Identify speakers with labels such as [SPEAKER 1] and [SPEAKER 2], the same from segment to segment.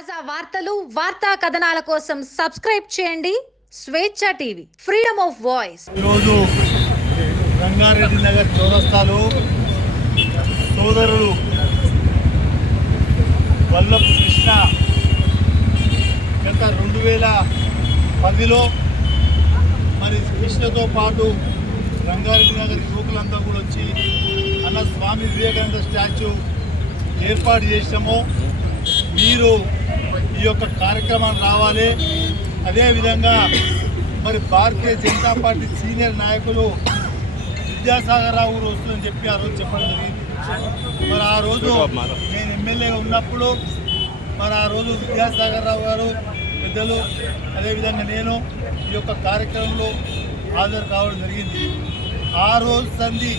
[SPEAKER 1] తాజా వార్తలు వార్తా కథనాల కోసం సబ్స్క్రైబ్ చేయండి. స్వేచ్ఛ టీవీ ఫ్రీడమ్ ఆఫ్ వాయిస్.
[SPEAKER 2] ఈరోజు రంగారెడ్డి నగర్ చౌరస్తాలో సోదరులు వల్లభ కృష్ణ గత రెండు వేల పదిలో మరి కృష్ణతో పాటు రంగారెడ్డి నగర్ యువకులంతా కూడా వచ్చి అన్న స్వామి వివేకానంద స్టాచ్యూ ఏర్పాటు చేసాము మీరు ఈ యొక్క కార్యక్రమాన్ని రావాలి. అదేవిధంగా మరి భారతీయ జనతా పార్టీ సీనియర్ నాయకులు విద్యాసాగర్ రావు గారు వస్తుందని చెప్పి ఆ రోజు చెప్పడం జరిగింది. మరి ఆ రోజు నేను ఎమ్మెల్యేగా ఉన్నప్పుడు మరి ఆ రోజు విద్యాసాగర్ రావు గారు పెద్దలు అదేవిధంగా నేను ఈ యొక్క కార్యక్రమంలో హాజరు కావడం జరిగింది. ఆ రోజు సంధి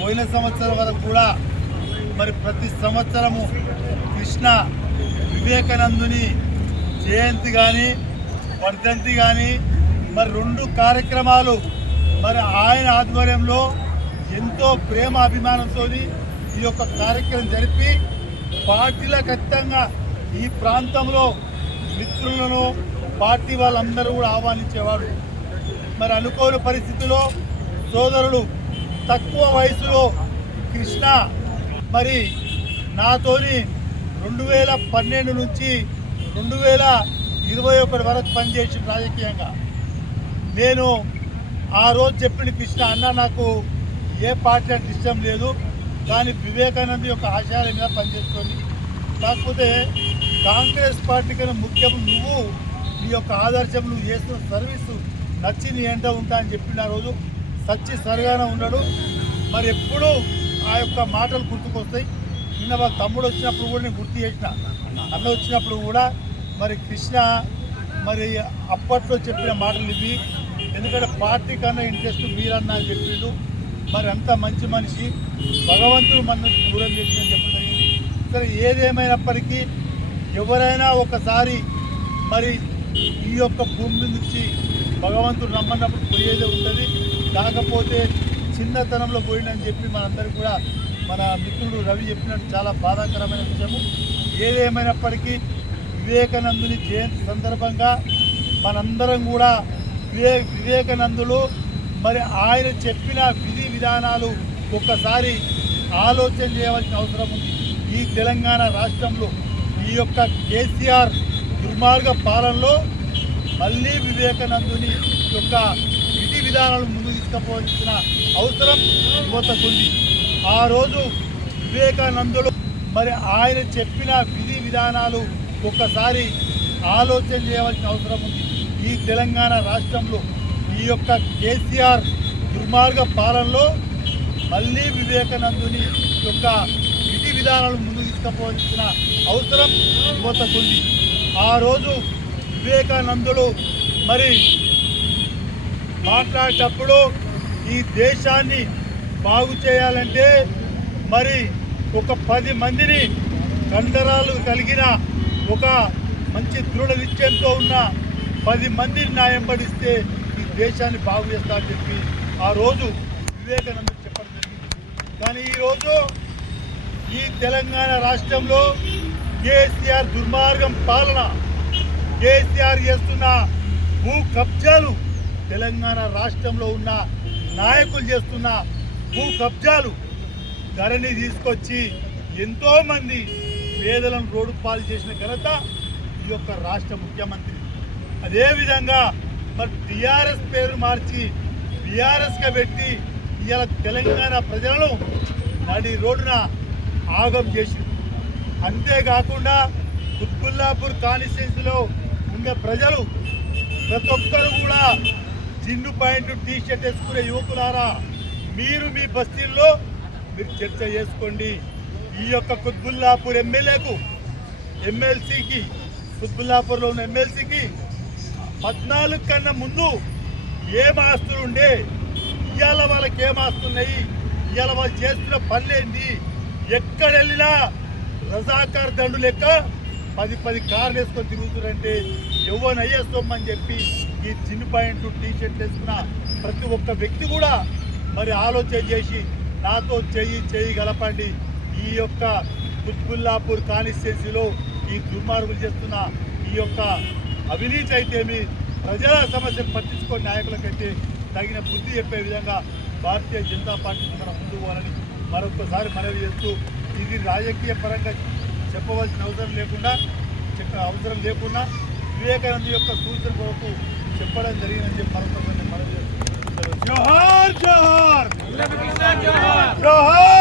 [SPEAKER 2] పోయిన సంవత్సరం వరకు కూడా మరి ప్రతి సంవత్సరము కృష్ణ వివేకానందుని జయంతి కానీ వర్ధంతి కానీ మరి రెండు కార్యక్రమాలు మరి ఆయన ఆధ్వర్యంలో ఎంతో ప్రేమ అభిమానంతో ఈ యొక్క కార్యక్రమం జరిపి పార్టీల ఖచ్చితంగా ఈ ప్రాంతంలో మిత్రులను పార్టీ వాళ్ళందరూ కూడా ఆహ్వానించేవాడు మరి అనుకోని పరిస్థితిలో సోదరుడు తక్కువ వయసులో కృష్ణ మరి నాతోని రెండు వేల పన్నెండు నుంచి రెండు వేల ఇరవై ఒకటి వరకు పనిచేసి రాజకీయంగా. నేను ఆ రోజు చెప్పిన కృష్ణ అన్న నాకు ఏ పార్టీ అంటే ఇష్టం లేదు కానీ వివేకానంద యొక్క ఆశయాల మీద పనిచేస్తుంది. కాకపోతే కాంగ్రెస్ పార్టీ కన్నా ముఖ్యం నువ్వు నీ యొక్క ఆదర్శం నువ్వు చేస్తున్న సర్వీసు నచ్చి నీ ఎంట ఉంటా అని చెప్పిన ఆ రోజు. సచ్చి సరిగానే ఉన్నాడు. మరి ఎప్పుడూ ఆ యొక్క మాటలు గుర్తుకొస్తాయి. నిన్న వాళ్ళ తమ్ముడు వచ్చినప్పుడు కూడా నేను గుర్తు చేసిన. అన్న వచ్చినప్పుడు కూడా మరి కృష్ణ మరి అప్పట్లో చెప్పిన మాటలు ఇవి. ఎందుకంటే పార్టీ కన్నా ఇంట్రెస్ట్ మీరన్నా అని చెప్పిండు మరి అంత మంచి మనిషి. భగవంతుడు మన దూరం చేసిందని చెప్పడం జరిగింది. సరే ఏదేమైనప్పటికీ ఎవరైనా ఒకసారి మరి ఈ యొక్క భూమి నుంచి భగవంతుడు రమ్మన్నప్పుడు పోయేదే ఉంటుంది. కాకపోతే చిన్నతనంలో పోయిందని చెప్పి మనందరికీ కూడా మన మిత్రుడు రవి చెప్పినట్టు చాలా బాధాకరమైన విషయము. ఏదేమైనప్పటికీ వివేకానందుని జయంతి సందర్భంగా మనందరం కూడా వివే వివేకానందులు మరి ఆయన చెప్పిన విధి విధానాలు ఒక్కసారి ఆలోచన చేయవలసిన అవసరం ఉంది. ఈ తెలంగాణ రాష్ట్రంలో ఈ యొక్క కేసీఆర్ దుర్మార్గ పాలనలో మళ్ళీ వివేకానందుని యొక్క విధి విధానాలు ముందు తీసుకుపోవాల్సిన అవసరం యువతకుంది. ఆ రోజు వివేకానందుడు మరి ఆయన చెప్పిన విధి విధానాలు ఒక్కసారి ఆలోచన చేయవలసిన అవసరం ఉంది. ఈ తెలంగాణ రాష్ట్రంలో ఈ యొక్క కేసీఆర్ దుర్మార్గ పాలనలో మళ్ళీ వివేకానందుని యొక్క విధి విధానాలు ముందుకు తీసుకుపోవాల్సిన అవసరం యువతకుంది ఆ రోజు వివేకానందుడు మరి మాట్లాడేటప్పుడు ఈ దేశాన్ని బాగు చేయాలంటే మరి ఒక పది మందిని కండరాలు కలిగిన ఒక మంచి దృఢ నిశ్చయంతో ఉన్న పది మందిని న్యాయం పడిస్తే ఈ దేశాన్ని బాగు చేస్తా అని చెప్పి ఆ రోజు వివేకానంద చెప్పడం జరిగింది. కానీ ఈరోజు ఈ తెలంగాణ రాష్ట్రంలో కేసీఆర్ దుర్మార్గం పాలన కేసీఆర్ చేస్తున్న భూ కబ్జాలు తెలంగాణ రాష్ట్రంలో ఉన్న నాయకులు చేస్తున్న భూ కబ్జాలు ధరని తీసుకొచ్చి ఎంతోమంది పేదలను రోడ్డు పాలు చేసిన ఘనత ఈ యొక్క రాష్ట్ర ముఖ్యమంత్రి. అదేవిధంగా మరి టీఆర్ఎస్ పేరు మార్చి టిఆర్ఎస్గా పెట్టి ఇవాళ తెలంగాణ ప్రజలను నడి రోడ్డున ఆగం చేసింది. అంతేకాకుండా కుత్బుల్లాపూర్ కాన్స్టిట్యున్సీలో ఉండే ప్రజలు ప్రతి ఒక్కరు కూడా జిన్ను పాయింట్ టీ షర్ట్ వేసుకునే యువకులారా మీరు మీ బస్తీల్లో మీరు చర్చ చేసుకోండి. ఈ యొక్క కుత్బుల్లాపూర్ ఎమ్మెల్యేకు ఎమ్మెల్సీకి కుత్బుల్లాపూర్లో ఉన్న ఎమ్మెల్సీకి పద్నాలుగు కన్నా ముందు ఏం ఆస్తులు ఉండే ఇవాళ వాళ్ళకి ఏం ఆస్తున్నాయి ఇవాళ వాళ్ళు చేస్తున్న పనులేంటి ఎక్కడ వెళ్ళినా రజాకార్ దండు లెక్క పది పది కార్లు వేసుకొని తిరుగుతున్నారంటే ఎవరు అయ్యేస్తామని చెప్పి ఈ చిన్న పాయింట్ టీ షర్ట్ వేసుకున్న ప్రతి ఒక్క వ్యక్తి కూడా మరి ఆలోచన చేసి నాతో చెయ్యి చెయ్యి గలపండి. ఈ యొక్క కుత్బుల్లాపూర్ కాన్స్టిట్యున్సీలో ఈ దుర్మార్గులు చేస్తున్న ఈ యొక్క అవినీతి అయితేమి ప్రజల సమస్యను పట్టించుకొని నాయకులకైతే తగిన బుద్ధి చెప్పే విధంగా భారతీయ జనతా పార్టీ మనం ముందు పోవాలని మరొకసారి మనవి చేస్తూ ఇది రాజకీయ పరంగా చెప్పవలసిన అవసరం లేకుండా చెప్ప అవసరం లేకుండా వివేకానంద యొక్క సూచన కొరకు చెప్పడం జరిగిందని చెప్పి మరొకసారి మనవి చేస్తూ জোহার জোহার। জোহার